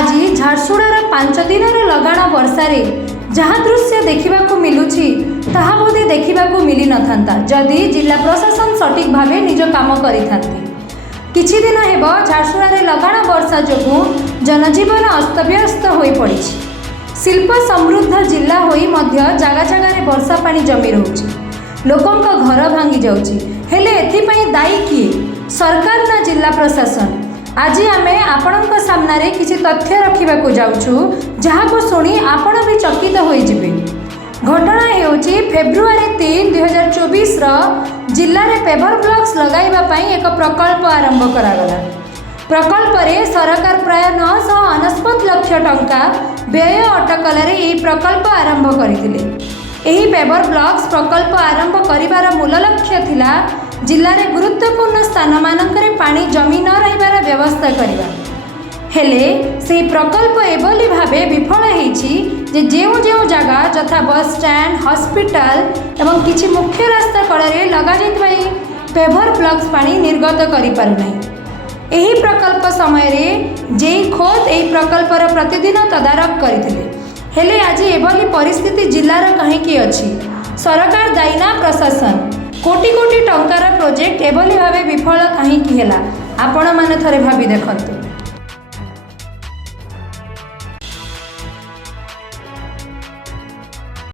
आज झारसुगुड़ार 5 दिन लगाण वर्षार जहाँ दृश्य देखा मिलूची ताहा बोधे देखा मिली नथा जदि जिला प्रशासन सठिक भाव निज काम करिथांती। किछि दिन हेब झारसुगुड़ार लगाण वर्षा जोगु जनजीवन अस्तव्यस्त होई पड़िछि। शिल्प समृद्ध जिला होई मध्य जागा जागारे वर्षा पानी जमी रहुछि। लोकंक घर भांगी जाउछि। हेले एथिपई दायी किए? सरकार ना जिला प्रशासन? आज आमे आपणक सामने किसी तथ्य रखा जाऊँ जहाँ शुणी आपण भी चकित हो जिबे। घटना हेउछि फेब्रुआरी 3, 2024 जिले में पेवर ब्लॉक्स लगाइबा एक प्रकल्प आरंभ करागला। प्रकल्प रे सरकार प्राय 969 लाख टंका व्यय अटकल प्रकल्प आरंभ करथिले। एही पेवर ब्लॉक्स प्रकल्प आरंभ करिवार मूल लक्ष्य थिला जिले में गुरुत्वपूर्ण स्थान मानकरे पानी जमी न रहिबार व्यवस्था करिबा। हेले से प्रकल्प एभली भावे विफल होईछि जे जेउ जगह यथा बस स्टैंड, हॉस्पिटल एवं किछि मुख्य रास्ता कड़े लगा जाइतबाई पेवर ब्लॉक्स पानी निर्गत करि पारु नाही। एही प्रकल्प समय रे जेई खोद एही प्रकल्पर प्रतिदिन तदारक करथिले। हेले आज एभली परिस्थिति जिलार कहीं अछि? सरकार दायी ना प्रशासन? कोटी कोटी टंकार प्रोजेक्ट एभली भावे विफल कहीं आपण माने थरे भाबी देखंतु।